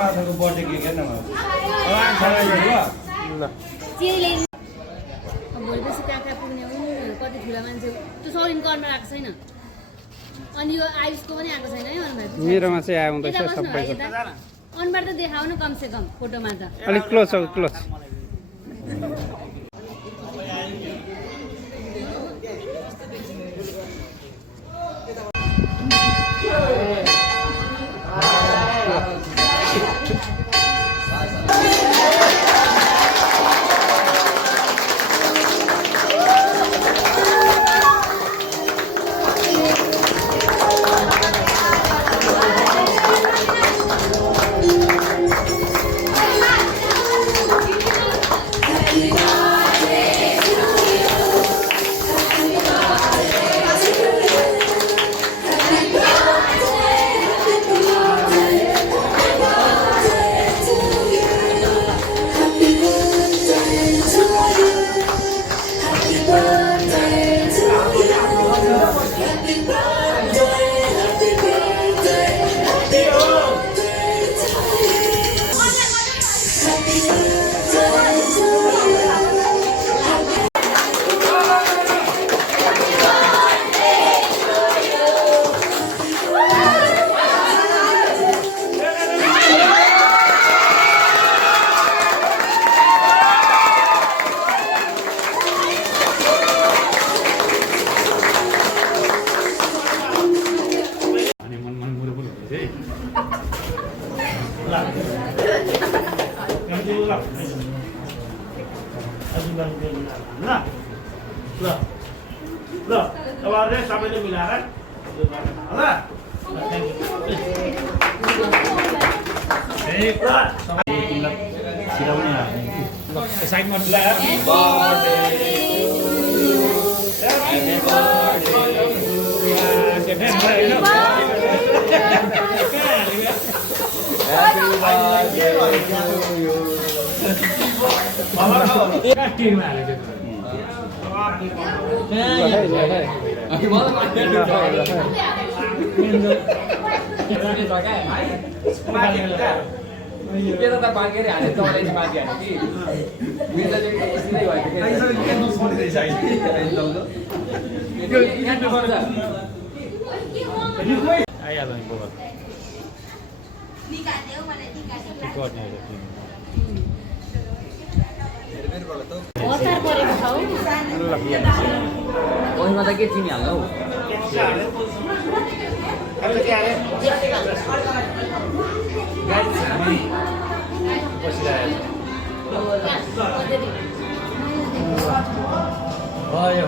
माछाको birthday cake हेर्न ल भोलिपछि कहाँ कहाँ पुग्ने उनीहरू कति ठुला मान्छे त्यो सौरिनको अनुहार आएको छैन अनि यो आयुषको पनि आएको छैन है अनुहार मेरोमा चाहिँ आउँदैछ सबै अनुहार त देखाउनु कमसे कम फोटोमा त अलिक क्लोज हो क्लोज ल अब सबैले मिलाएर साइडमा मेरो त बाँकेर हाले चौलाई बाँकी हाल्यो कि मेरो चाहिँ सिधै भयो आइहाल्यो नि बोबर ओहीमा त के चिनी हाल्नु हौ भयो